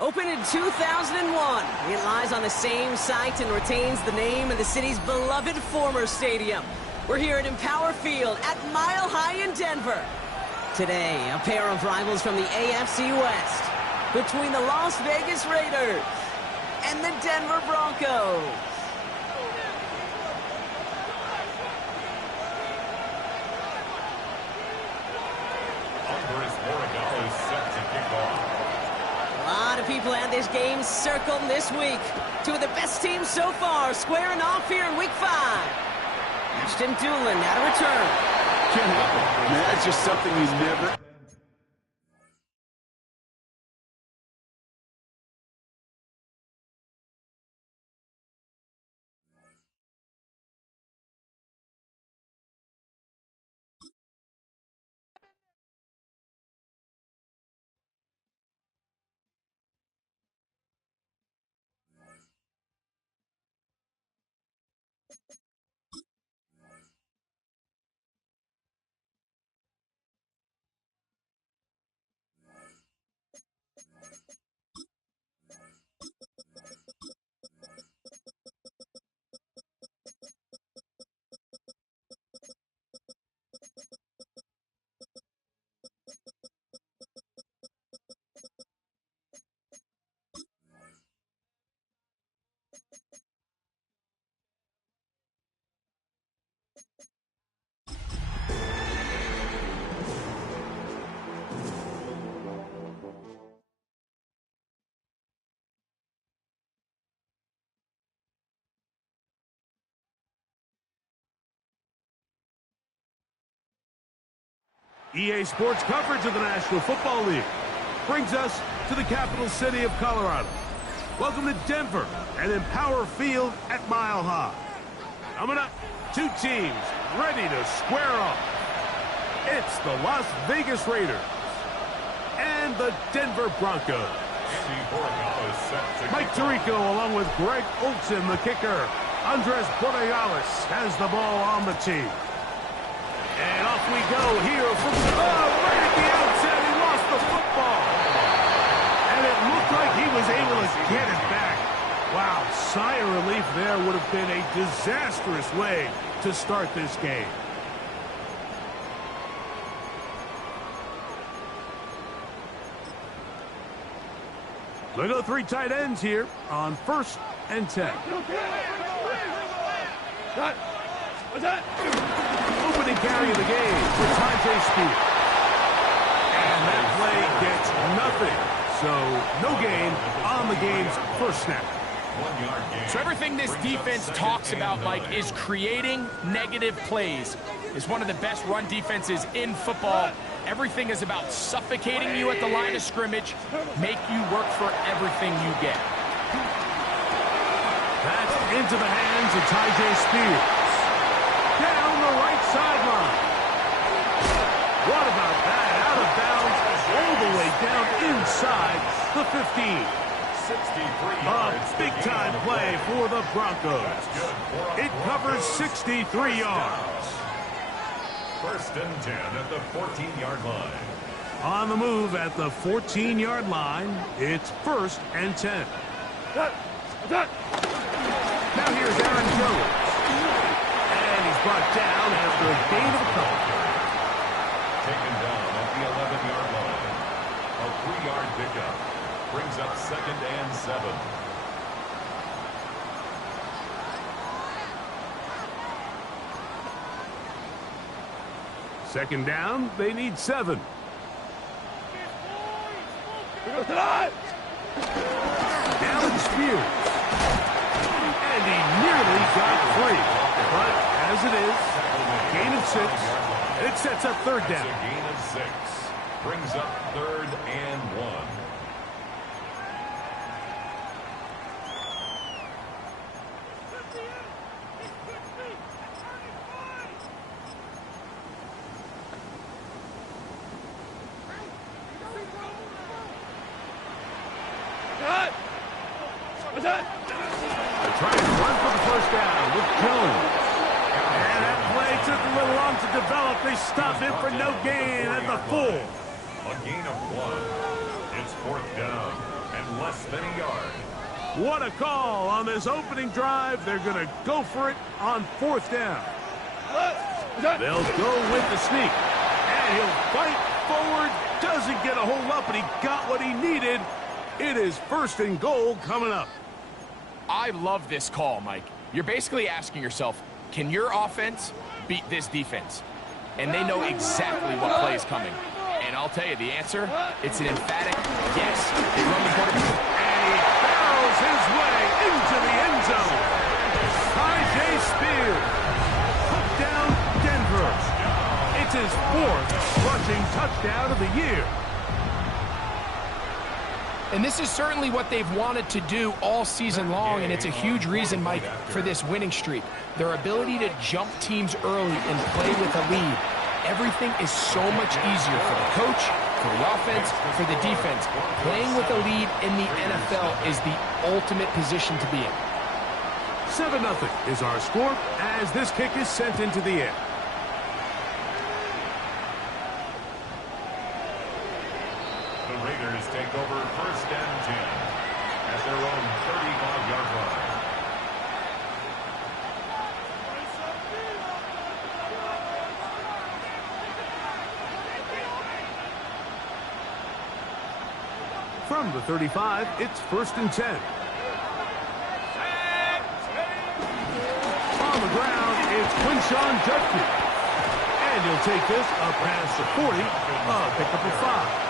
Opened in 2001, it lies on the same site and retains the name of the city's beloved former stadium. We're here at Empower Field at Mile High in Denver. Today, a pair of rivals from the AFC West between the Las Vegas Raiders and the Denver Broncos. A lot of people had this game circled this week. Two of the best teams so far squaring off here in Week 5. Ashton Dulin at a return. Can't help it, man. That's just something you never... EA Sports coverage of the National Football League brings us to the capital city of Colorado. Welcome to Denver and Empower Field at Mile High. Coming up, two teams ready to square off. It's the Las Vegas Raiders and the Denver Broncos. Mike Tirico along with Greg Olsen, the kicker. Andres Borregales has the ball on the tee. And off we go here from right at the outset. He lost the football. And it looked like he was able to get it back. Wow, sigh of relief there would have been a disastrous way to start this game. They go three tight ends here on 1st and 10. What's that? Opening carry of the game for Tyjae Spears. And that play gets nothing. So no gain on the game's first snap. So everything this defense talks about, Mike, is creating negative plays. It's one of the best run defenses in football. Everything is about suffocating you at the line of scrimmage, make you work for everything you get. That's into the hands of Tyjae Spears. Down the right sideline. What about that? Out of bounds, all the way down inside the 15. A big-time play for the Broncos. It covers 63 yards. 1st and 10 at the 14-yard line. On the move at the 14-yard line, it's 1st and 10. Now here's Aaron Jones. And he's brought down after a gain of a couple. Taken down at the 11-yard line. A 3-yard pickup brings up 2nd and 7. Second down, they need 7. Alan Spears. And he nearly got free. But as it is, gain of 6. It sets up 3rd down. A gain of 6. Brings up 3rd and 1. They're trying to run for the 1st down with Jones. And that play took a little long to develop. They stopped him for no gain at the 4. A gain of 1. It's 4th down and less than a yard. What a call on this opening drive. They're going to go for it on 4th down. They'll go with the sneak. And he'll fight forward. Doesn't get a hold up, but he got what he needed. It is 1st and goal coming up. I love this call, Mike. You're basically asking yourself, can your offense beat this defense? And they know exactly what play is coming. And I'll tell you the answer, it's an emphatic yes. They run the quarterback. And he barrels his way into the end zone. Tyjae Spears. Hook down Denver. It's his 4th rushing touchdown of the year. And this is certainly what they've wanted to do all season long, and it's a huge reason, Mike, for this winning streak. Their ability to jump teams early and play with a lead. Everything is so much easier for the coach, for the offense, for the defense. Playing with a lead in the NFL is the ultimate position to be in. 7-0 is our score as this kick is sent into the air. The Raiders take over 1st and 10 at their own 35-yard line. From the 35, it's 1st and 10. On the ground, it's Quinshon Judkins. And he'll take this up past the 40, pick up a 5.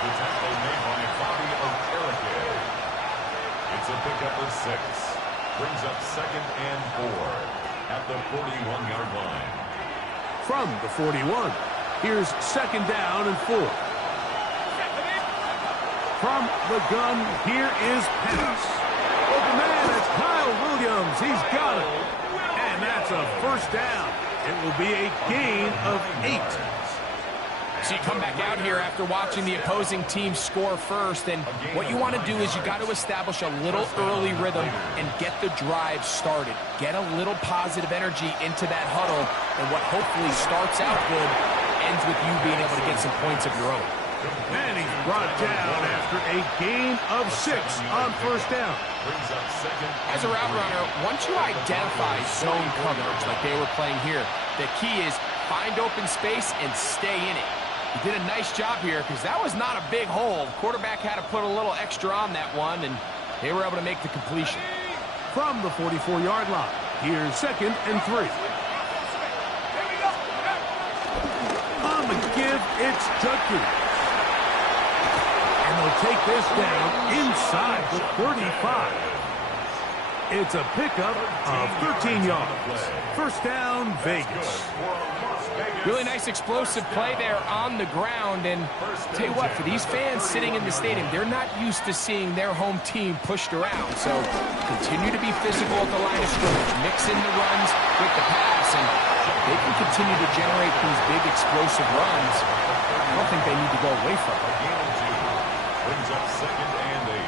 The tackle made by Bobby Okereke. It's a pickup of 6. Brings up 2nd and 4 at the 41-yard line. From the 41, here's 2nd down and 4. From the gun, here is Penix. Open man, it's Kyle Williams. He's got it. And that's a 1st down. It will be a gain of 8. So you come back out here after watching the opposing team score first, and what you want to do is you got to establish a little early rhythm and get the drive started. Get a little positive energy into that huddle, and what hopefully starts out good ends with you being able to get some points of your own. And he's brought down after a gain of 6 on 1st down. As a route runner, once you identify zone coverage like they were playing here, the key is find open space and stay in it. He did a nice job here because that was not a big hole. The quarterback had to put a little extra on that one, and they were able to make the completion. From the 44-yard line, here's 2nd and 3. On the give, it's Judkins. And they'll take this down inside the 35. It's a pickup of 13 yards. 1st down, Vegas. Really nice explosive play there on the ground. And tell you what, for these fans sitting in the stadium, they're not used to seeing their home team pushed around. So continue to be physical at the line of scrimmage. Mix in the runs with the pass. And they can continue to generate these big explosive runs. I don't think they need to go away from it. Brings up 2nd and 8.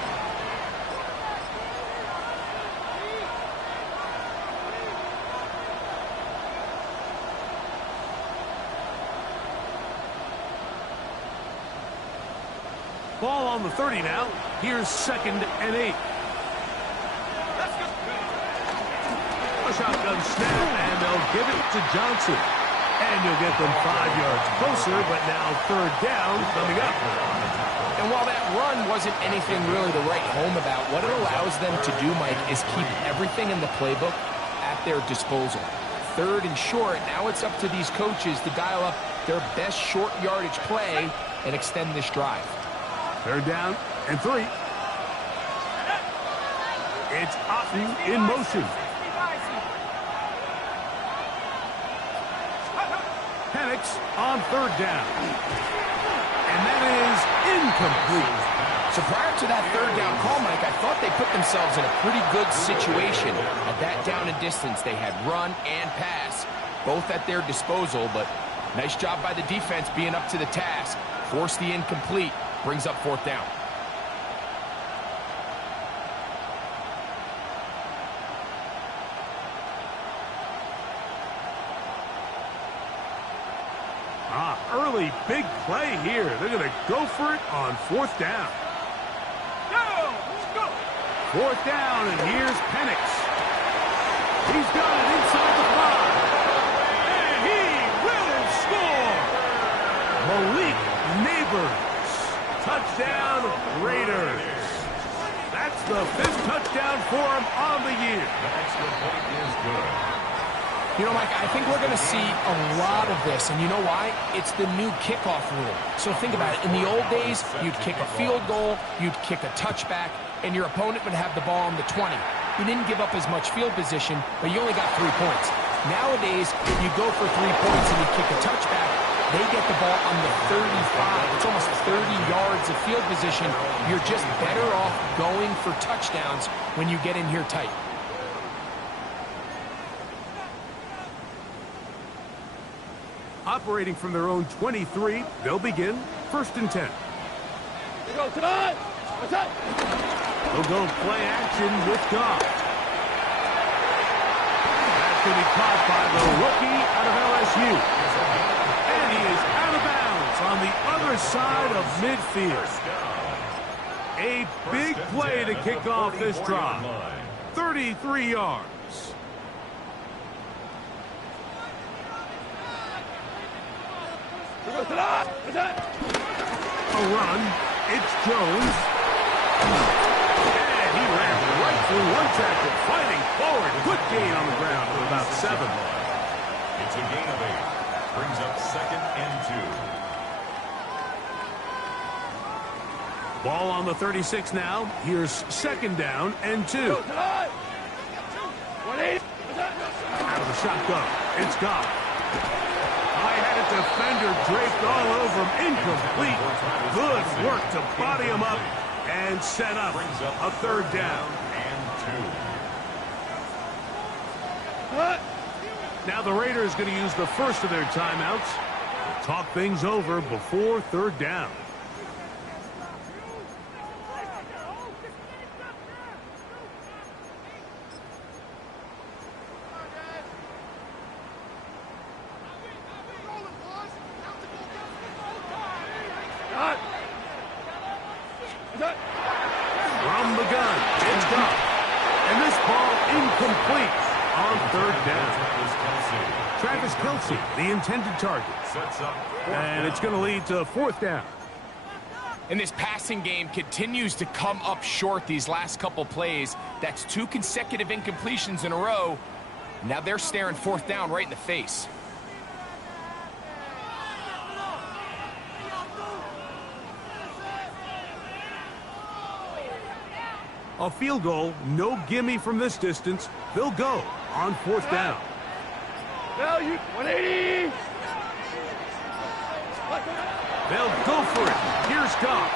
Ball on the 30 now. Here's 2nd and 8. A shotgun snap, and they'll give it to Johnson. And you'll get them 5 yards closer, but now 3rd down coming up. And while that run wasn't anything really to write home about, what it allows them to do, Mike, is keep everything in the playbook at their disposal. 3rd and short, now it's up to these coaches to dial up their best short yardage play and extend this drive. 3rd down and 3. It's Otten in motion. Penix on 3rd down. And that is incomplete. So prior to that 3rd down call, Mike, I thought they put themselves in a pretty good situation. At that down and distance, they had run and pass, both at their disposal, but nice job by the defense being up to the task. Force the incomplete, brings up 4th down. Early big play here. They're going to go for it on 4th down. 4th down, and here's Penix. He's got it inside the 5. And he will score! Malik Neighbors. Touchdown, Raiders. That's the 5th touchdown for him on the year. The extra point is good. You know, Mike, I think we're going to see a lot of this, and you know why? It's the new kickoff rule. So think about it. In the old days, you'd kick a field goal, you'd kick a touchback, and your opponent would have the ball on the 20. You didn't give up as much field position, but you only got 3 points. Nowadays, if you go for 3 points and you kick a touchback, they get the ball on the 35. It's almost 30 yards of field position. You're just better off going for touchdowns when you get in here tight. Operating from their own 23, they'll begin 1st and 10. They'll go play action with Goff. That's going to be caught by the rookie out of LSU. And he is out of bounds on the other side of midfield. A big play to kick off this drive. 33 yards. A run. It's Jones. And he ran right through one tackle, fighting forward. Good gain on the ground for about 7. It's a gain of 8. Brings up 2nd and 2. Ball on the 36 now. Here's 2nd down and 2. Out of the shotgun. It's Goff. I had a defender draped all over him. Incomplete. Good work to body him up and set up a 3rd down. And 2. Now the Raiders going to use the first of their timeouts to talk things over before 3rd down. From the gun, it's Goff. And this ball incomplete on 3rd down. Travis Kelce, the intended target. Sets up 4th And it's going to lead to 4th down. And this passing game continues to come up short these last couple plays. That's 2 consecutive incompletions in a row. Now they're staring 4th down right in the face. A field goal, no gimme from this distance. They'll go on 4th down. 180. They'll go for it. Here's Goff.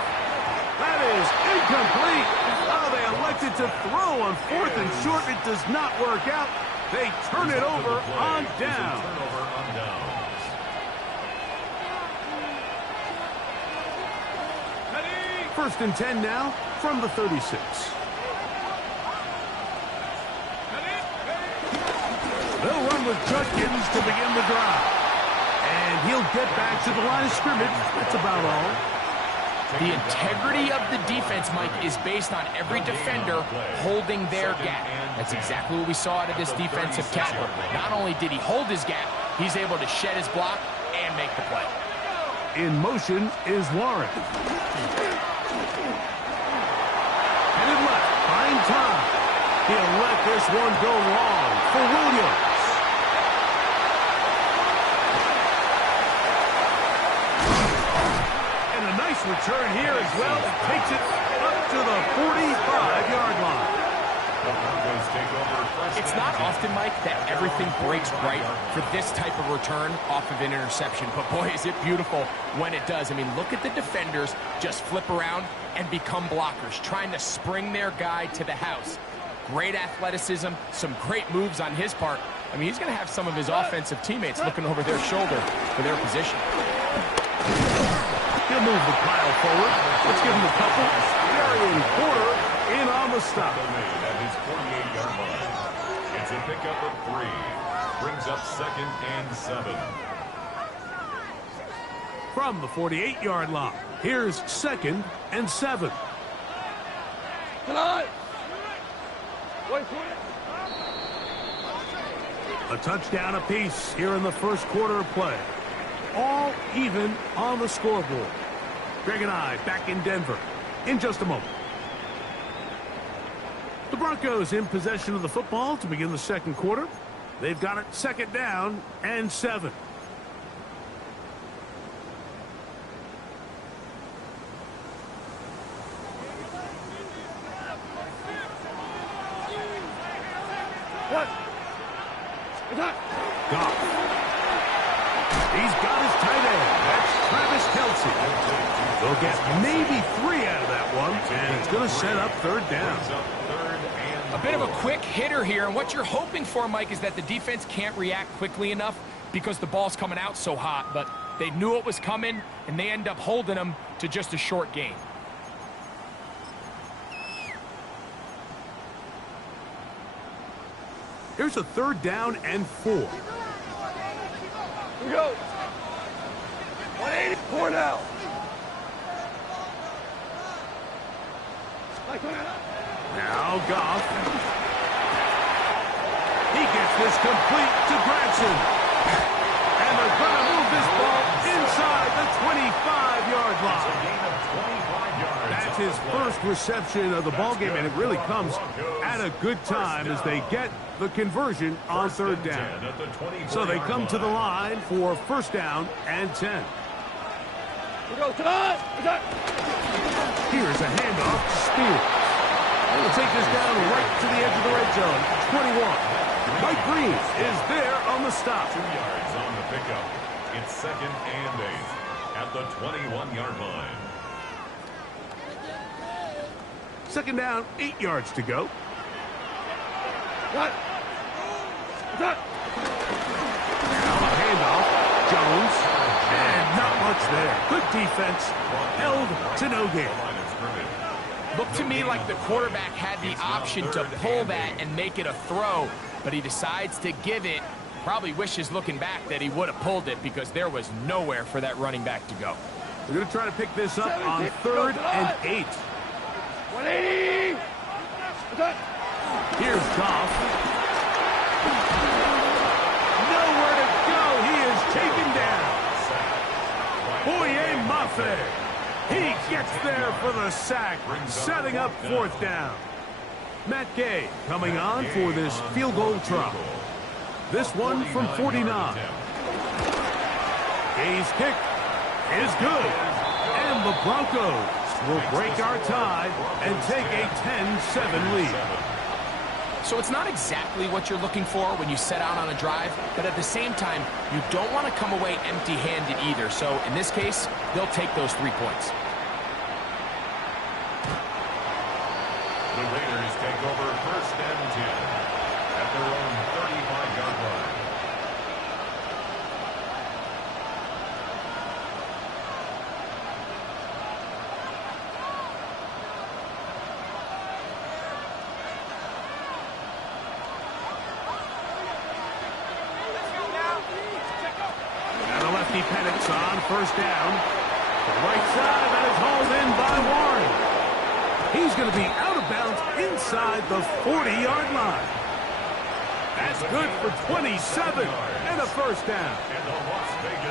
That is incomplete. Oh, they elected to throw on 4th and short. It does not work out. They turn it over on down. Turnover on downs. 1st and 10 now from the 36. They'll run with Judkins to begin the drive. And he'll get back to the line of scrimmage. That's about all. The integrity of the defense, Mike, is based on every defender holding their gap. That's exactly what we saw out of this defensive tackle. Not only did he hold his gap, he's able to shed his block and make the play. In motion is Warren. Headed left, buying time. He'll let this one go long for Williams. And a nice return here as well. It takes it up to the 45-yard line. It's not often, Mike, that everything breaks right for this type of return off of an interception. But, boy, is it beautiful when it does. I mean, look at the defenders just flip around and become blockers, trying to spring their guy to the house. Great athleticism, some great moves on his part. I mean, he's going to have some of his offensive teammates looking over their shoulder for their position. He'll move the pile forward. Let's give him a couple. Darian Porter in on the stop. At his 48-yard line. It's a pickup of 3. Brings up 2nd and 7. From the 48-yard line, here's 2nd and 7. A touchdown apiece here in the first quarter of play. All even on the scoreboard. Greg and I back in Denver in just a moment. The Broncos in possession of the football to begin the second quarter. They've got it second down and 7. What? Goff. He's got his tight end. That's Travis Kelce. They'll get maybe 3 out of that one, and it's going to set up third down. A bit of a quick hitter here, and what you're hoping for, Mike, is that the defense can't react quickly enough because the ball's coming out so hot, but they knew it was coming, and they end up holding them to just a short gain. Here's a third down and 4. Here we go. 184 now. Now Goff. He gets this complete to Granson. And they're going to move this ball inside the 25-yard line. That's his first reception of the ballgame, and it really comes at a good time as they get the conversion on third down. So they come to the line for first down and 10. We go, Todd. Here's a handoff to Spears. And we'll take this down right to the edge of the red zone. 21. Mike Green is there on the stop. 2 yards on the pickup. It's second and 8 at the 21-yard line. Second down, 8 yards to go. What? Now a handoff. Jones. And not much there. Good defense. Held to no gain. Looked to me like the quarterback had the option to pull that and make it a throw, but he decides to give it. Probably wishes looking back that he would have pulled it because there was nowhere for that running back to go. We're going to try to pick this up on third and 8. 180. Here's Goff. Nowhere to go. He is taken down. Boye Mafe. He gets there for the sack, setting up fourth down. Matt Gay coming on for this field goal try. This one from 49. Gay's kick is good. And the Broncos will break our tie and take a 10-7 lead. So it's not exactly what you're looking for when you set out on a drive, but at the same time, you don't want to come away empty-handed either. So in this case, they'll take those 3 points. The Raiders take over first and 10 at their own 35-yard line. Penix on first down. The right side, that is hauled in by Warren. He's going to be out of bounds inside the 40-yard line. That's good for 27 and a first down.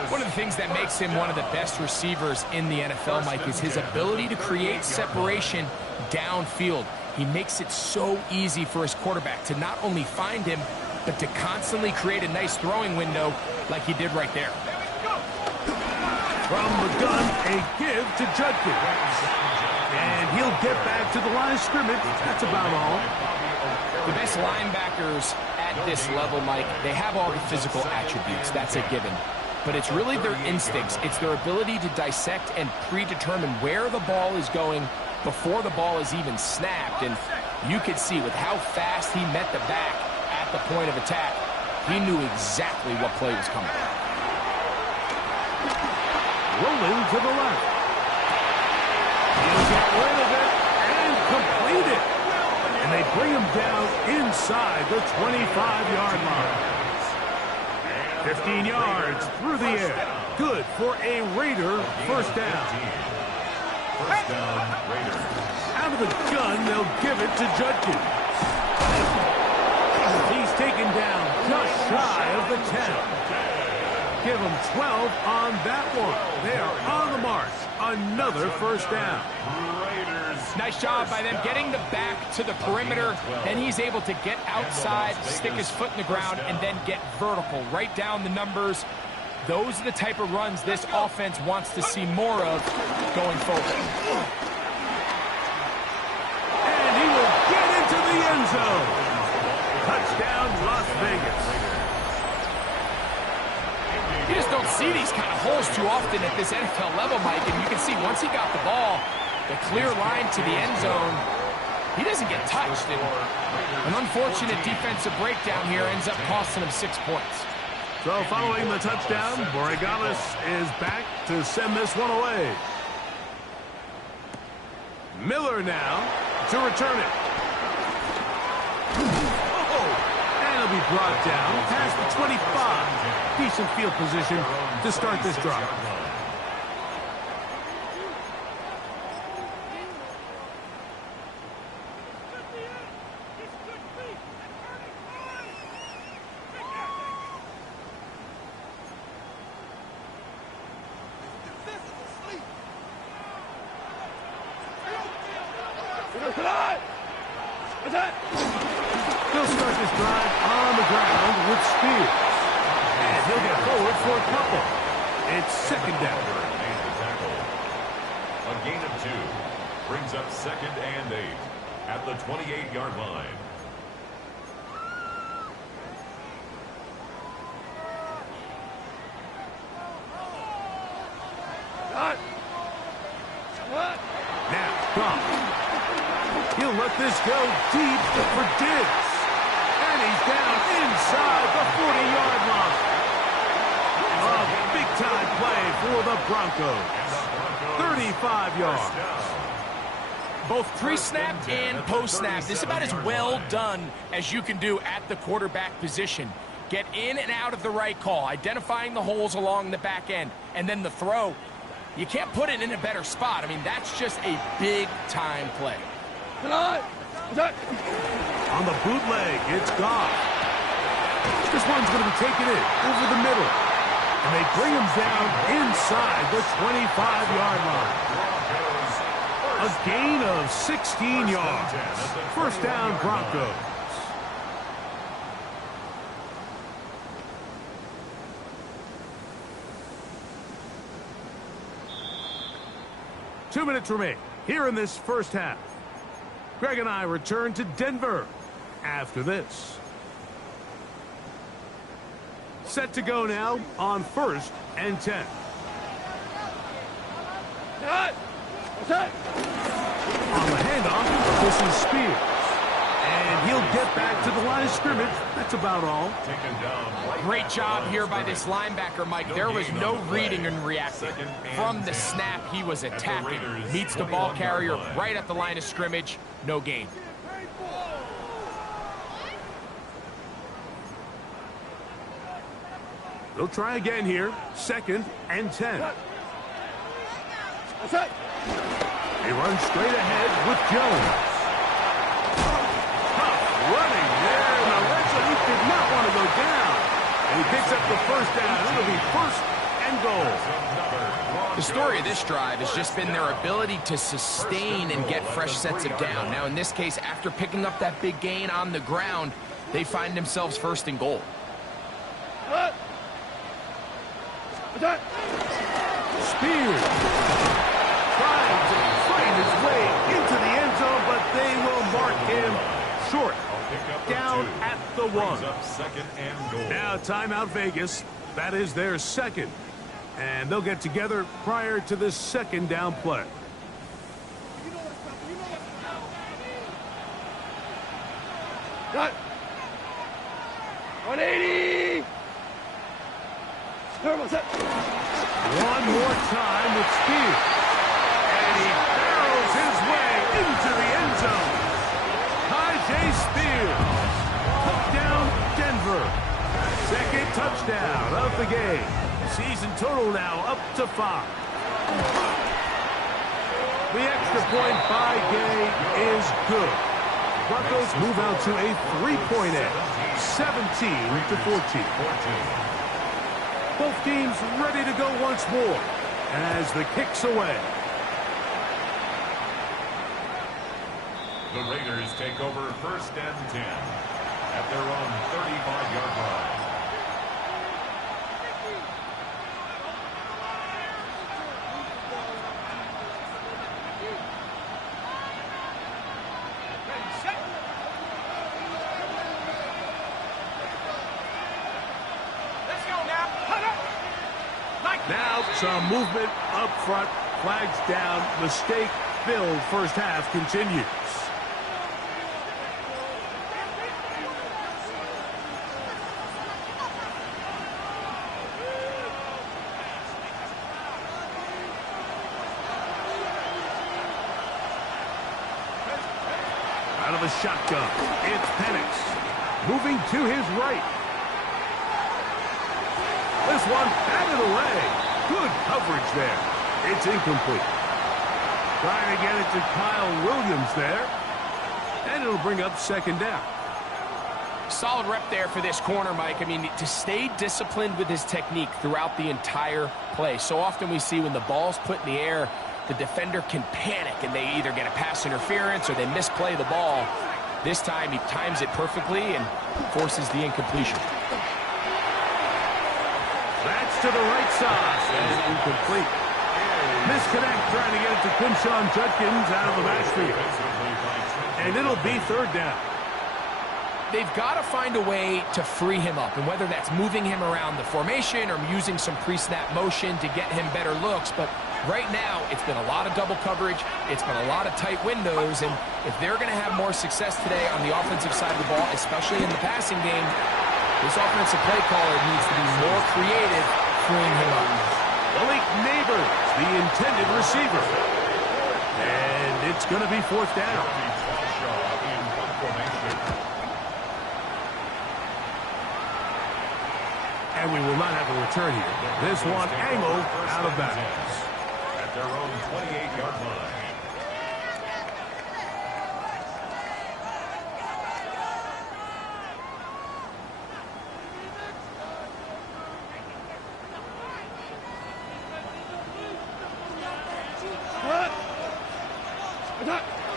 One of the things that makes him one of the best receivers in the NFL, Mike, is his ability to create separation downfield. He makes it so easy for his quarterback to not only find him, but to constantly create a nice throwing window like he did right there. From the gun, a give to Judkins. And he'll get back to the line of scrimmage. That's about all. The best linebackers at this level, Mike, they have all the physical attributes. That's a given. But it's really their instincts. It's their ability to dissect and predetermine where the ball is going before the ball is even snapped. And you could see with how fast he met the back at the point of attack, he knew exactly what play was coming. Rolling to the left. He'll get rid of it and complete it. And they bring him down inside the 25-yard line. 15 yards through the air. Good for a Raider first down. First down, Raiders. Out of the gun, they'll give it to Judkins. taken down just shy of the 10. Give them 12 on that one. They are on the march. Another first down. Nice job by them getting the back to the perimeter. Then he's able to get outside, stick his foot in the ground, and then get vertical. Right down the numbers. Those are the type of runs this offense wants to see more of going forward. And he will get into the end zone. Touchdown, Las Vegas. You just don't see these kind of holes too often at this NFL level, Mike. And you can see once he got the ball, the clear line to the end zone, he doesn't get touched. And an unfortunate defensive breakdown here ends up costing him 6 points. So following the touchdown, Borregales is back to send this one away. Miller now to return it. And he'll be brought down past the 25. Decent field position to start this drive. He'll start this drive on the ground with Spears. And he'll get forward for a couple. It's second down. A gain of 2 brings up 2nd and 8 at the 28-yard line. Now, Trump. He'll let this go deep for Diggs. And he's down inside the 40-yard line. A big-time play for the Broncos. 35 yards. Both pre-snap and post-snap. This is about as well done as you can do at the quarterback position. Get in and out of the right call, identifying the holes along the back end, and then the throw. You can't put it in a better spot. I mean, that's just a big-time play. On the bootleg, it's Goff. This one's going to be taken in over the middle. And they bring him down inside the 25-yard line. A gain of 16 yards. First down, Broncos. Two minutes remain here in this first half. Greg and I return to Denver after this. Set to go now on 1st and 10. On the handoff, this is Spears. And he'll get back to the line of scrimmage. That's about all. Great job here by this linebacker, Mike. There was no reading and reacting. From the snap, he was attacking. Meets the ball carrier right at the line of scrimmage. No gain. They'll try again here. 2nd and 10. They run straight ahead with Jones. Tough running there, and the Resolute did not want to go down. And he picks up the first down. It'll be 1st and goal. The story of this drive has just been their ability to sustain and get fresh sets of down. Now, in this case, after picking up that big gain on the ground, they find themselves 1st and goal. Spears trying to find his way into the end zone, but they will mark him short. Down at the 1. Now timeout Vegas. That is their 2nd. And they'll get together prior to this 2nd down play. Cut. 180. One more time with Spears. And he barrels his way into the end zone. Tyjae Spears. Touchdown, Denver. 2nd touchdown of the game. Season total now up to 5. The extra point by Gay is good. Broncos move out to a 3-point edge, 17-14. Both teams ready to go once more as the kick's away. The Raiders take over 1st and 10 at their own 35-yard line. Now some movement up front, flags down, mistake-filled first half continues. Out of the shotgun, it's Penix. Moving to his right. This one batted away. Good coverage there. It's incomplete. Trying to get it to Kyle Williams there. And it'll bring up 2nd down. Solid rep there for this corner, Mike. I mean, to stay disciplined with his technique throughout the entire play. So often we see when the ball's put in the air, the defender can panic and they either get a pass interference or they misplay the ball. This time he times it perfectly and forces the incompletion. That's to the right side and incomplete. Misconnect trying to get it to Quinshon Judkins out of the backfield. And it'll be 3rd down. They've got to find a way to free him up, and whether that's moving him around the formation or using some pre-snap motion to get him better looks. But right now, it's been a lot of double coverage. It's been a lot of tight windows, and if they're going to have more success today on the offensive side of the ball, especially in the passing game, this offensive play caller needs to be more creative freeing him up. Malik Neighbors, the intended receiver. And it's going to be 4th down. And we will not have a return here. This one angled out of bounds. At their own 28-yard line.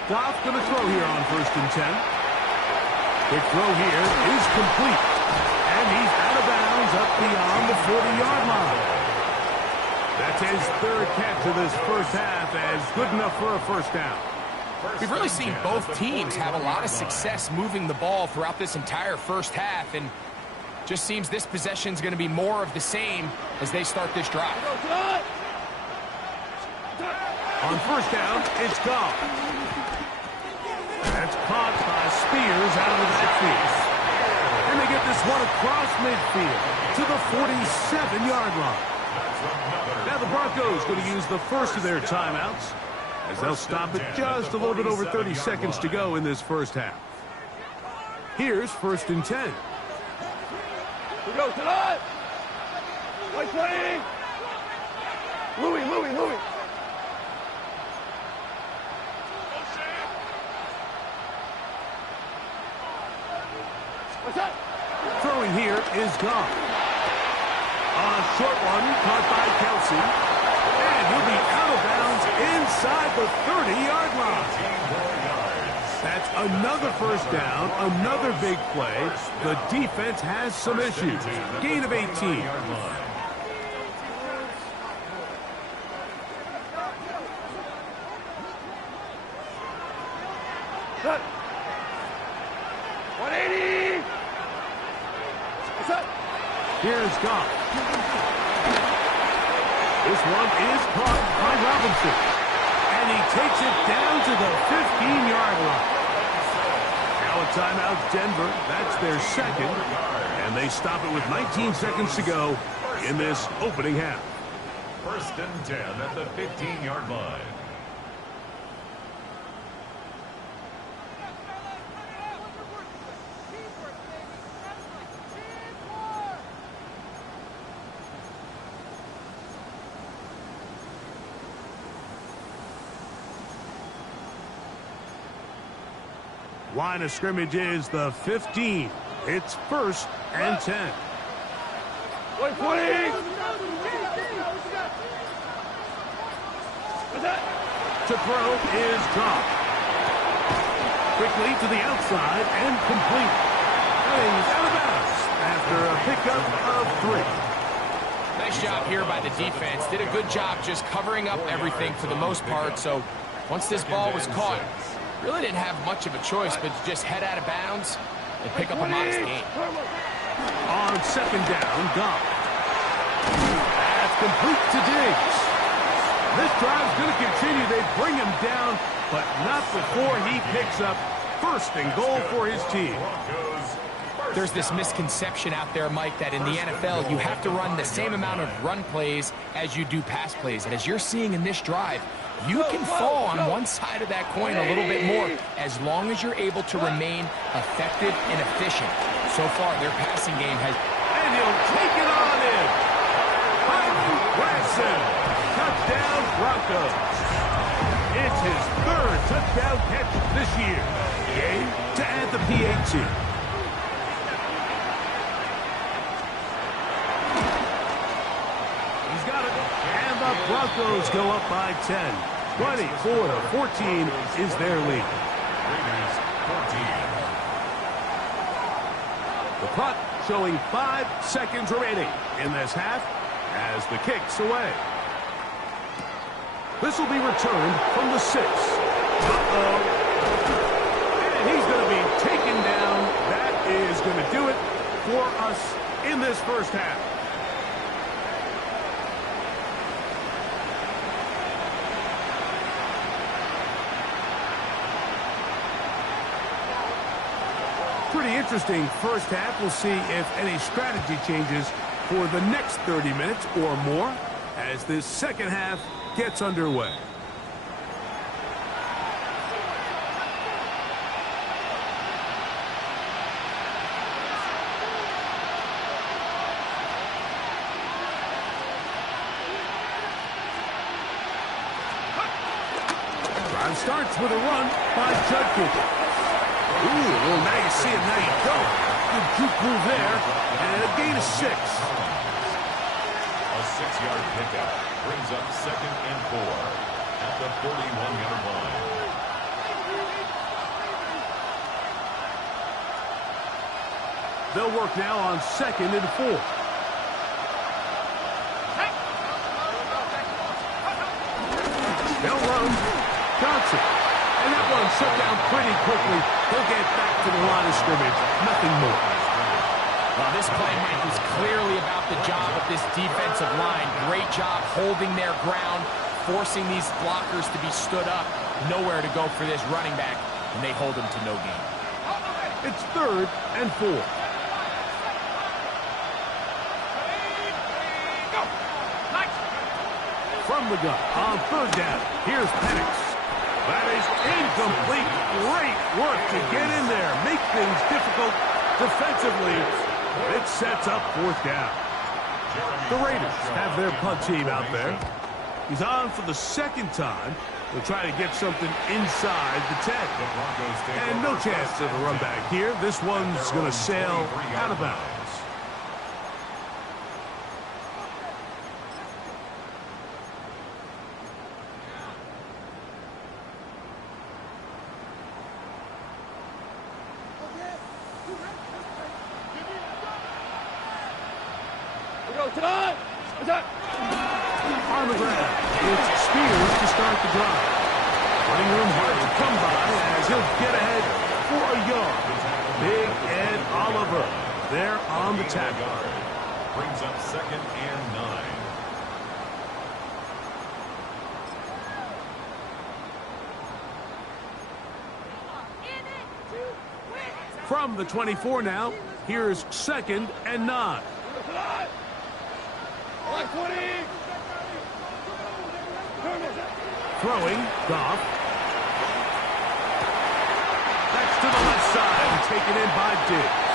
Goff going to throw here on 1st and 10. Quick throw here is complete. And he's out of bounds up beyond the 40-yard line. That's his 3rd catch of this first half, as good enough for a 1st down. We've really seen both teams have a lot of success moving the ball throughout this entire first half, and just seems this possession's going to be more of the same as they start this drive. On 1st down, it's Goff. That's caught by Spears out of the backfield. And they get this one across midfield to the 47-yard line. Now the Broncos going to use the first of their timeouts as they'll stop it just a little bit over 30 seconds to go in this first half. Here's 1st and 10. We go tonight. White 20. Louis. Throwing here is Goff. On a short one, caught by Kelsey. And he'll be out of bounds inside the 30-yard line. That's another 1st down, another big play. The defense has some issues. Gain of 18. Cut. 180. Here's Goff. This one is caught by Robinson. And he takes it down to the 15-yard line. Now a timeout, Denver. That's their 2nd. And they stop it with 19 seconds to go in this opening half. 1st and 10 at the 15-yard line. Line of scrimmage is the 15. It's 1st and 10. 20. To throw is dropped. Quickly to the outside and complete. And he's out of bounds after a pickup of 3. Nice job here by the defense. Did a good job just covering up everything for the most part. So once this ball was caught, really didn't have much of a choice but to just head out of bounds and pick up a modest gain. On 2nd down, Goff. That's complete to Diggs. This drive's going to continue. They bring him down, but not before he picks up 1st and goal for his team. There's this misconception out there, Mike, that in the NFL, you have to run the same amount of run plays as you do pass plays. And as you're seeing in this drive, you can fall on one side of that coin a little bit more as long as you're able to remain effective and efficient. So far, their passing game has... And he'll take it on in. Hyman Branson. Touchdown, Broncos. It's his 3rd touchdown catch this year. Game to add the PAT. Broncos go up by 10. 24-14 is their lead. Raiders 14. The clock showing 5 seconds remaining in this half as the kick's away. This will be returned from the 6. Uh-oh. And he's going to be taken down. That is going to do it for us in this first half. Pretty interesting first half. We'll see if any strategy changes for the next 30 minutes or more as this second half gets underway. Drive starts with a run by Judkins. Ooh, well, now you see it, now you don't. Good juke move there, and a gain of 6. A 6-yard pickup brings up 2nd and 4 at the 41-yard line. They'll work now on 2nd and 4. They'll run. Johnson. And that one shut down pretty quickly. He'll get back to the line of scrimmage. Nothing more. Well, this play, Mike, was clearly about the job of this defensive line. Great job holding their ground, forcing these blockers to be stood up. Nowhere to go for this running back, and they hold him to no gain. It's 3rd and 4. From the gun on 3rd down. Here's Penix. That is incomplete. Great work to get in there. Make things difficult defensively. It sets up 4th down. The Raiders have their punt team out there. He's on for the 2nd time. They'll try to get something inside the 10. And no chance of a run back here. This one's going to sail out of bounds. On the ground, it's Spears to start the drive. Running room hard to come by as he'll get ahead for a yard. Big Ed Oliver there on the tackle. Brings up 2nd and 9. From the 24 now, here's 2nd and 9. Throwing, Goff. That's to the left side, taken in by Diggs.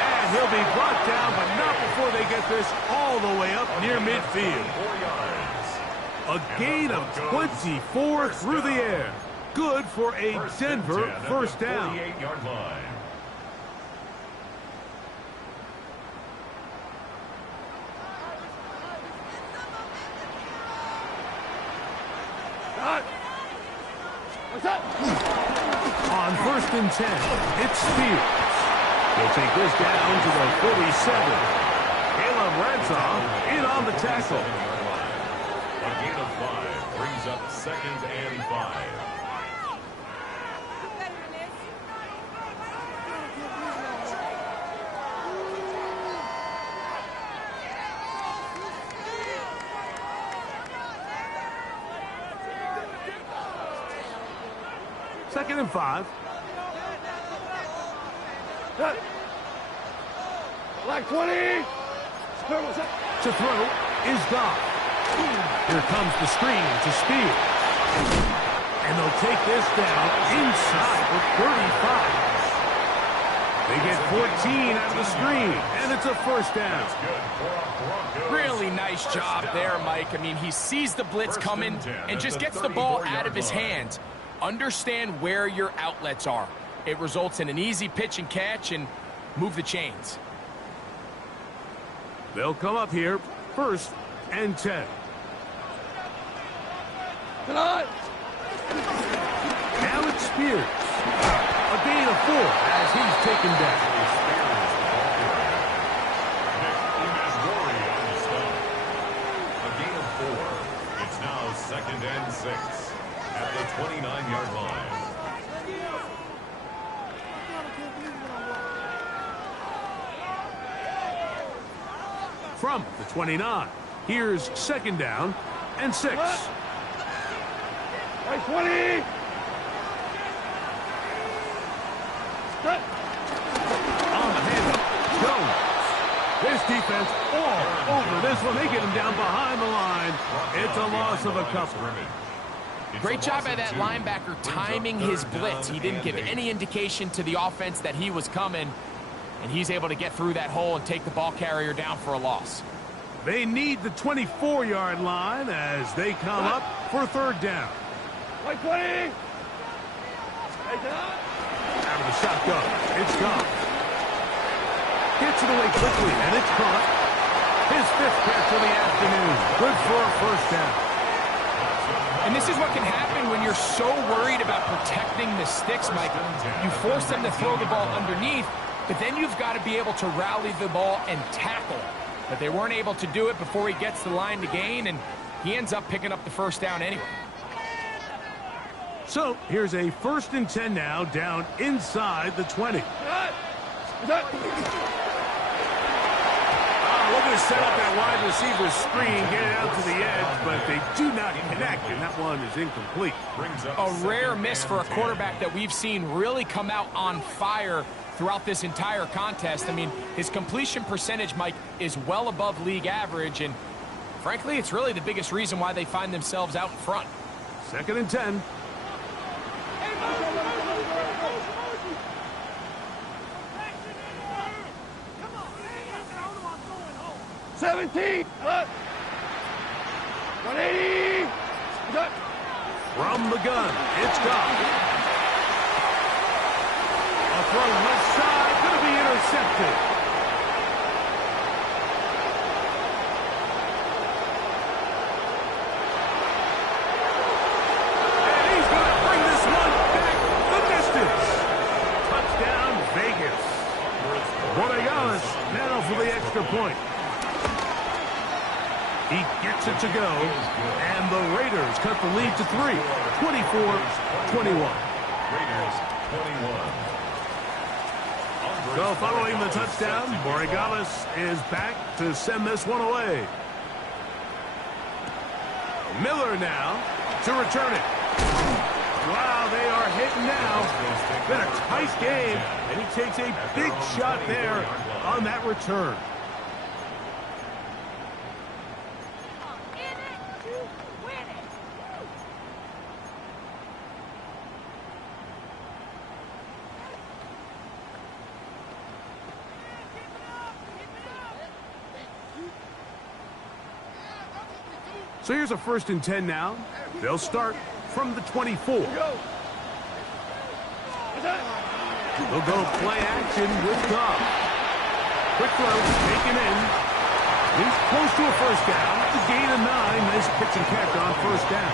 And he'll be brought down, but not before they get this all the way up near midfield. 4 yards. A gain of 24 through the air. good for a Denver first down. 48-yard line. On 1st and 10, it's Spears. He'll take this down to the 47. Caleb Ransall in on the tackle. A gain of 5 brings up 2nd and 5. Second and 5. Black 20. To throw is Goff. Here comes the screen to Spears. And they'll take this down inside the 35. They get 14 out of the screen, and it's a first down. Really nice job there, Mike. I mean, he sees the blitz coming and just gets the ball out of his hands. Understand where your outlets are. It results in an easy pitch and catch and move the chains. They'll come up here, 1st and 10. Now it's Spears. A gain of 4 as he's taken down. A gain of 4. It's now 2nd and 6 at the 29-yard line. From the 29, here's 2nd down and 6. Right 20. On the handoff, Jones. This defense all over this one. They get him down behind the line. It's a loss of a couple. Great job by that linebacker timing his blitz. He didn't give any indication to the offense that he was coming, and he's able to get through that hole and take the ball carrier down for a loss. They need the 24-yard line as they come up for 3rd down. Right 20. Out of the shotgun, it's Goff. Gets it away quickly, and it's caught. His 5th catch of the afternoon. Good for a first down. And this is what can happen when you're so worried about protecting the sticks, Mike. You force them to throw the ball underneath, but then you've got to be able to rally the ball and tackle. But they weren't able to do it before he gets the line to gain, and he ends up picking up the first down anyway. So here's a 1st and 10 now, down inside the 20. Looking to set up that wide receiver screen, get it out to the edge, but they do not connect, and that one is incomplete. A rare miss for a quarterback that we've seen really come out on fire throughout this entire contest. I mean, his completion percentage, Mike, is well above league average, and frankly, it's really the biggest reason why they find themselves out in front. 2nd and 10. 17. 180. From the gun, it's Goff. A throw left side, going to be intercepted. And he's going to bring this one back the distance. Touchdown, Vegas. Borregales now for the extra point. He gets it to go, and the Raiders cut the lead to 3, 24-21. Raiders 21. So following the touchdown, Borregales is back to send this one away. Miller now to return it. Wow, they are hitting now. Been a tight game, and he takes a big shot there on that return. So here's a 1st and 10 now. They'll start from the 24. They'll go play action with Goff. Quick throw, taken in. He's close to a first down. The gain of 9. Nice pitch and catch on first down.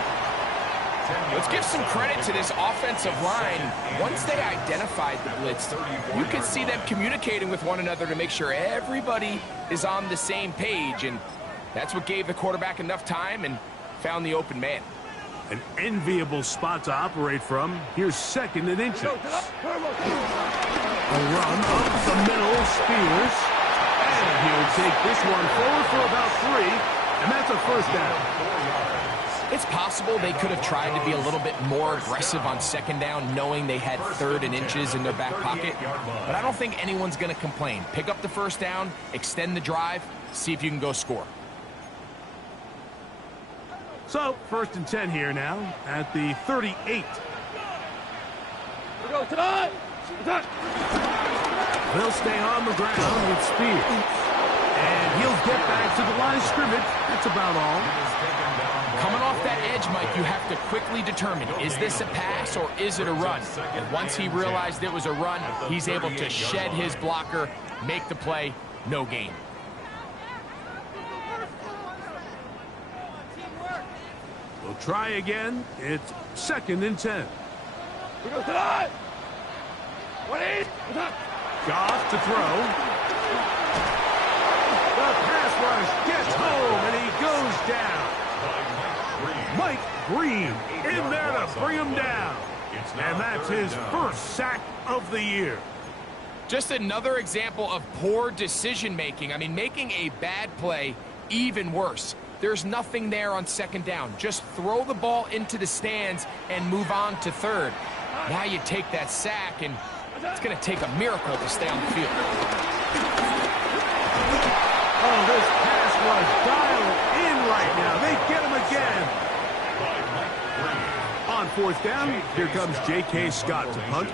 Let's give some credit to this offensive line. Once they identified the blitz, you can see them communicating with one another to make sure everybody is on the same page, and that's what gave the quarterback enough time and found the open man. An enviable spot to operate from. Here's 2nd and inches. A run up the middle, Spears. And he'll take this one forward for about 3, and that's a first down. It's possible they could have tried to be a little bit more aggressive on 2nd down, knowing they had 3rd and inches in their back pocket. But I don't think anyone's going to complain. Pick up the first down, extend the drive, see if you can go score. So, 1st and 10 here now at the 38. We go tonight. They'll stay on the ground with Spears. And he'll get back to the line of scrimmage. That's about all. Coming off that edge, Mike, you have to quickly determine, is this a pass or is it a run? And once he realized it was a run, he's able to shed his blocker, make the play, no gain. We'll try again. It's 2nd and 10. We go tonight. 20. Goff to throw. The pass rush gets home, and he goes down. Mike Green in there to bring him down. And that's his first sack of the year. Just another example of poor decision-making. I mean, making a bad play even worse. There's nothing there on 2nd down. Just throw the ball into the stands and move on to 3rd. Now you take that sack, and it's going to take a miracle to stay on the field. Oh, this pass rush dialed in right now. They get him again. On 4th down, here comes J.K. Scott to punt.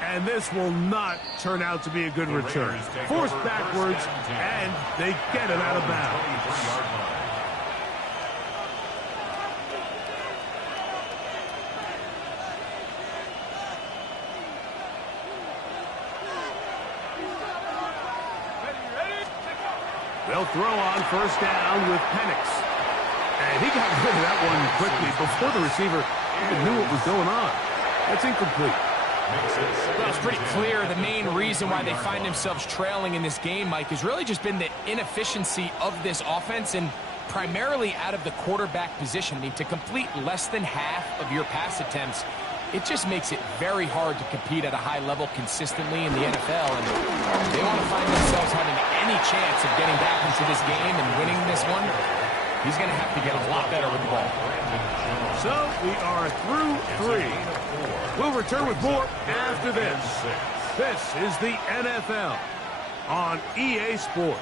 And this will not turn out to be a good return. Forced backwards, and they get it out of bounds. They'll throw on 1st down with Penix. And he got rid of that one quickly before the receiver even knew what was going on. That's incomplete. Well, it's pretty clear the main reason why they find themselves trailing in this game, Mike, has really just been the inefficiency of this offense and primarily out of the quarterback position. I mean, to complete less than half of your pass attempts, it just makes it very hard to compete at a high level consistently in the NFL. And they want to find themselves having any chance of getting back into this game and winning this one. He's going to have to get a lot better with the ball. So we are through 3. We'll return with more after this. This is the NFL on EA Sports.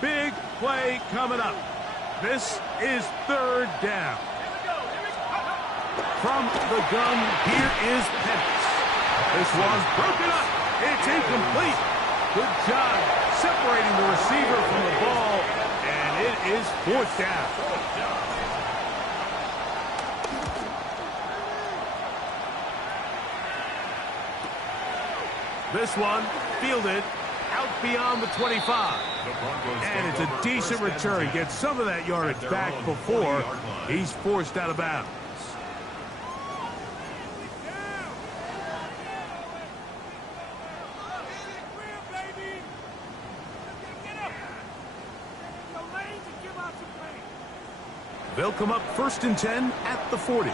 Big play coming up. This is 3rd down. From the gun, here is Penix. This one's broken up. It's incomplete. Good job separating the receiver from the ball, and it is 4th down. This one fielded out beyond the 25. And it's a decent return. Gets some of that yardage back before he's forced out of bounds. They'll come up 1st and 10 at the 40.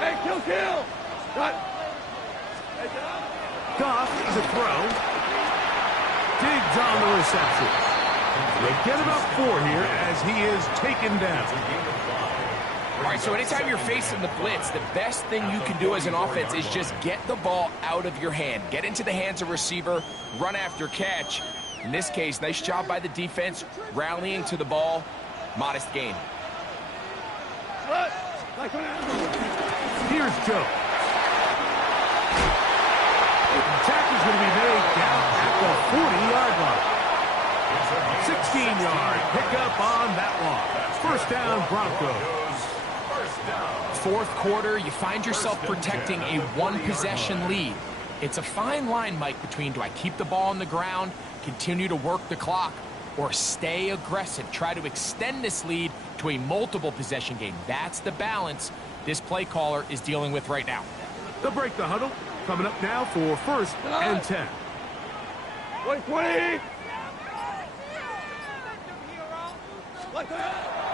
Hey, kill. Cut. Goff to throw. Digs on the reception. They get about 4 here as he is taken down. All right, so anytime you're facing the blitz, the best thing you can do as an offense is just get the ball out of your hand. Get into the hands of receiver, run after catch. In this case, nice job by the defense, rallying to the ball. Modest gain. Here's Joe. Attack is going to be made down at the 40-yard line. 16-yard pickup on that one. First down, Broncos. Fourth quarter, you find yourself protecting a one-possession lead. It's a fine line, Mike, between do I keep the ball on the ground, continue to work the clock, or stay aggressive, try to extend this lead to a multiple possession game. That's the balance this play caller is dealing with right now. They'll break the huddle. Coming up now for first and 10. 20.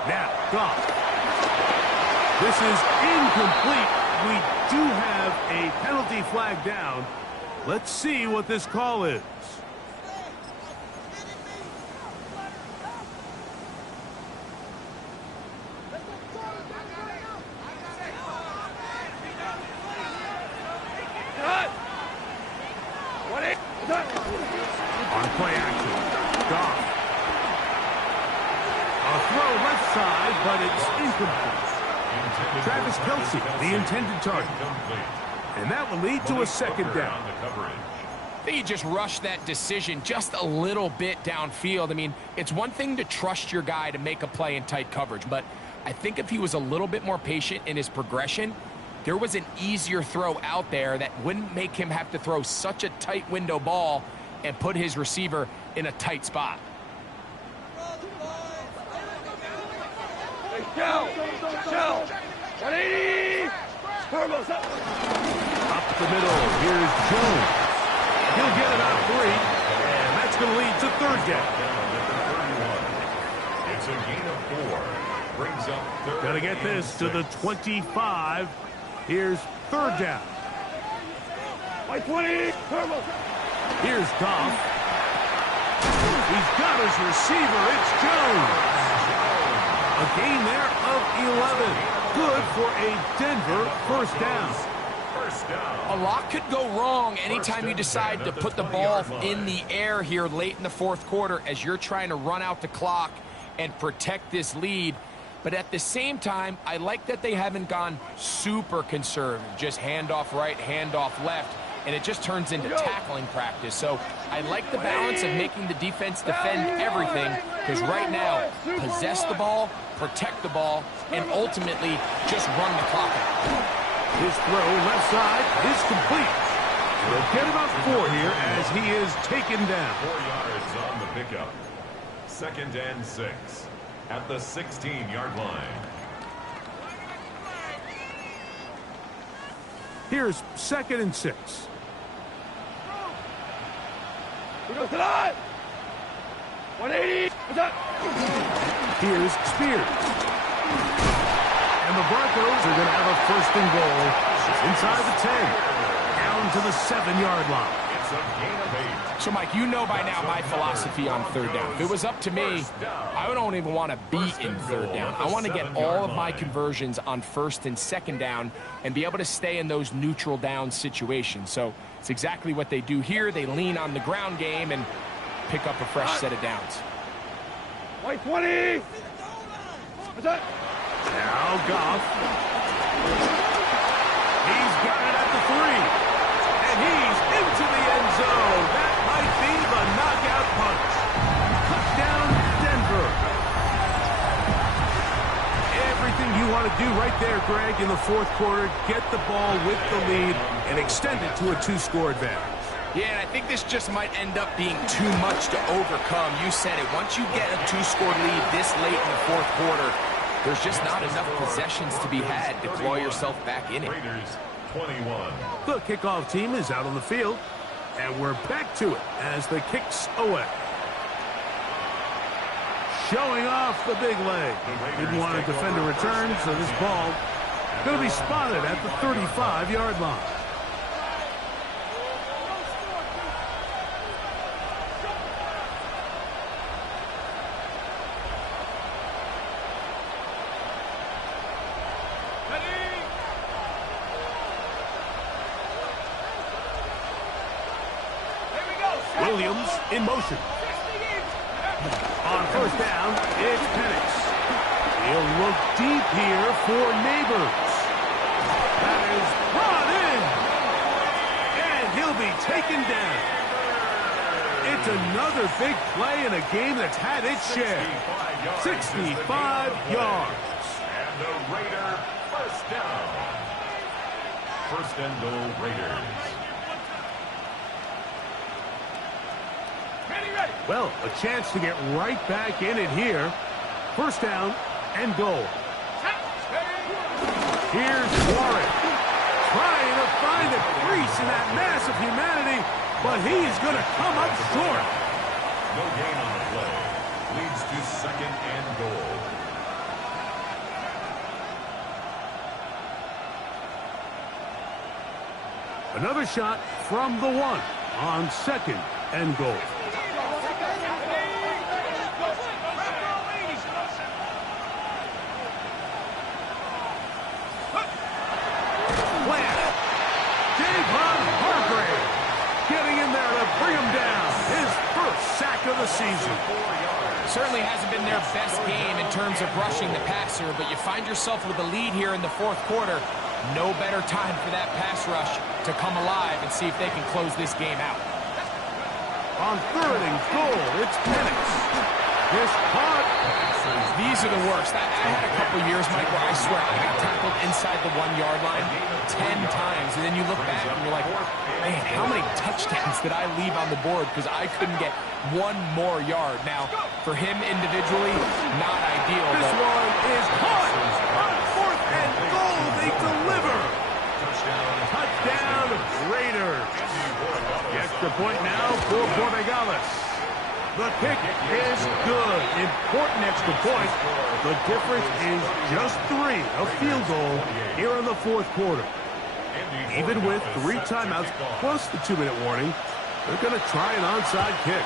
Now, Goff. This is incomplete. We do have a penalty flag down. Let's see what this call is. On play action, Goff. A throw left side, but it's incomplete. Travis Kelce, the intended target. And that will lead to a second down. I think he just rushed that decision just a little bit downfield. I mean, it's one thing to trust your guy to make a play in tight coverage, but I think if he was a little bit more patient in his progression, there was an easier throw out there that wouldn't make him have to throw such a tight window ball and put his receiver in a tight spot. Joe. 180. Up the middle, here's Jones. He'll get about 3, and that's going to lead to third down. It's a gain of 4. Brings up third. Got to get this to the 25. Here's third down. 20. Here's Goff. He's got his receiver. It's Jones. A gain there of 11. Good for a Denver first down. A lot could go wrong anytime you decide to put the ball in the air here late in the fourth quarter as you're trying to run out the clock and protect this lead. But at the same time, I like that they haven't gone super conservative, just handoff right, handoff left, and it just turns into tackling practice. So I like the balance of making the defense defend everything, because right now, possess the ball, protect the ball, and ultimately just run the clock out. His throw left side is complete. We'll get about 4 here as he is taken down. 4 yards on the pickup. Second and 6 at the 16-yard line. Here's second and 6. We go tonight. 180. Here's Spears. And the Broncos are going to have a first and goal inside the 10, down to the 7-yard line. It's a gain of 8. So, Mike, you know by now my philosophy on third down. If it was up to me, I don't even want to be in third down. I want to get all of my conversions on first and second down and be able to stay in those neutral down situations. So it's exactly what they do here. They lean on the ground game and pick up a fresh set of downs. 20. Now Goff. He's got it at the 3. And he's into the end zone. That might be the knockout punch. Touchdown, Denver. Everything you want to do right there, Greg, in the fourth quarter. Get the ball with the lead and extend it to a 2-score advantage. Yeah, and I think this just might end up being too much to overcome. You said it. Once you get a 2-score lead this late in the fourth quarter, there's just not enough possessions to be had to claw yourself back in it. Raiders 21. The kickoff team is out on the field, and we're back to it as the kicks away. Showing off the big leg. Didn't want to defend a return, so this ball going to be spotted at the 35-yard line. Williams in motion. On first down, it's Penix. He'll look deep here for Neighbors. That is brought in. And he'll be taken down. It's another big play in a game that's had its share. 65 yards. And the Raider first down. First and goal, Raiders. Well, a chance to get right back in it here. First down and goal. Here's Warren. Trying to find a crease in that mass of humanity, but he's going to come up short. No gain on the play. Leads to second and goal. Another shot from the one on second and goal. Of the season. Certainly hasn't been their best game in terms of rushing the passer, but you find yourself with a lead here in the fourth quarter. No better time for that pass rush to come alive and see if they can close this game out. On third and goal, it's Penix. This caught. These are the worst. I had a couple years, Mike, where I swear I got tackled inside the 1 yard line 10 times, and then you look back and you're like, man, how many touchdowns did I leave on the board because I couldn't get one more yard? Now, for him individually, not ideal. This one is caught. On fourth and goal, they deliver. Touchdown, Raiders. The extra point now for Borregales. The kick is good. Important extra point. The difference is just 3, a field goal here in the fourth quarter. Even with 3 timeouts plus the 2-minute warning, they're going to try an onside kick.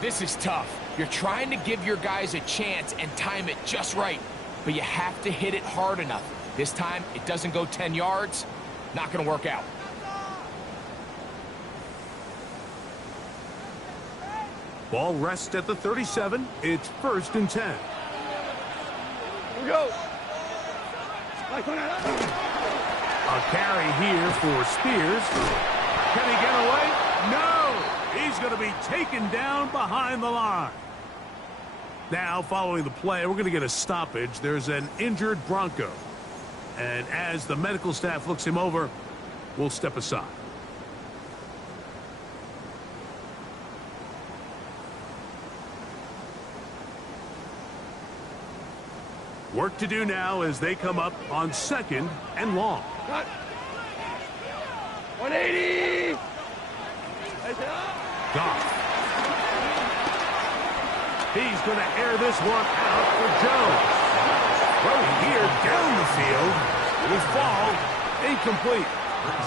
This is tough. You're trying to give your guys a chance and time it just right, but you have to hit it hard enough. This time, it doesn't go 10 yards. Not going to work out. Ball rests at the 37. It's first and 10. Here we go. A carry here for Spears. Can he get away? No! He's going to be taken down behind the line. Now, following the play, we're going to get a stoppage. There's an injured Bronco. And as the medical staff looks him over, we'll step aside. Work to do now as they come up on second and long. Cut. 180. Goff. He's going to air this one out for Jones. Throw here down the field. It was fall. Incomplete.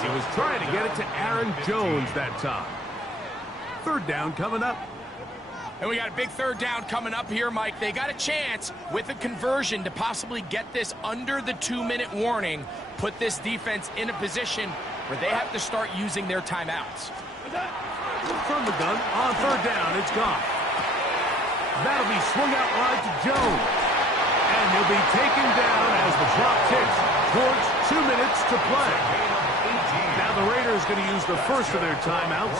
He was trying to get it to Aaron Jones that time. Third down coming up. And we got a big third down coming up here, Mike. They got a chance with a conversion to possibly get this under the 2-minute warning, put this defense in a position where they have to start using their timeouts. From the gun, on third down, it's gone. That'll be swung out wide to Jones. And he'll be taken down as the clock ticks towards 2 minutes to play. Now the Raiders going to use the first of their timeouts.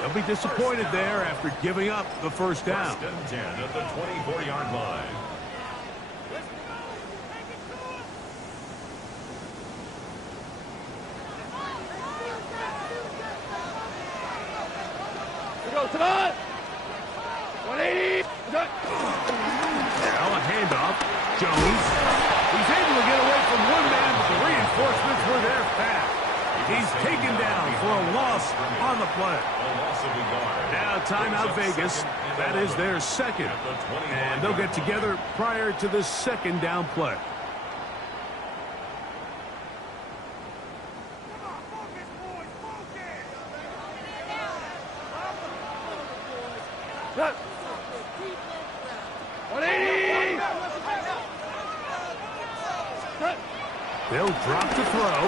They'll be disappointed there after giving up the first down. First and 10 at the 24-yard line. Here we go, tonight. 180. Now a handoff. Jones. He's able to get away from one man, but the reinforcements were there fast. He's taken down for a loss on the play. Now timeout Vegas. That is their second. And they'll get together prior to the second down play. They'll drop to throw.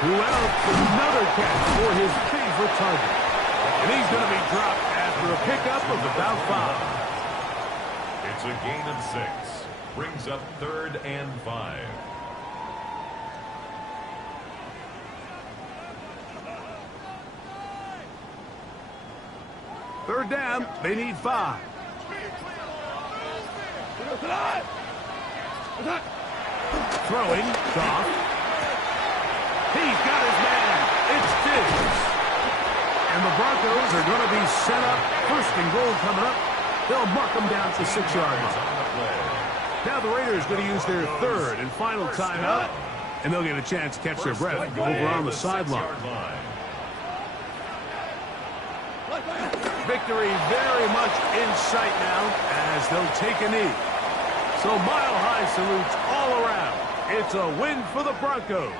Who else? Another catch for his favorite target. And he's going to be dropped after a pickup of about 5. It's a gain of 6. Brings up 3rd and 5. Third down, they need 5. Throwing, Goff. He's got his man. It's Diggs. And the Broncos are going to be set up. 1st and goal coming up. They'll mark them down at the 6-yard line. Now the Raiders going to use their 3rd and final timeout. And they'll get a chance to catch their breath over on the sideline. Victory very much in sight now as they'll take a knee. So mile-high salutes all around. It's a win for the Broncos.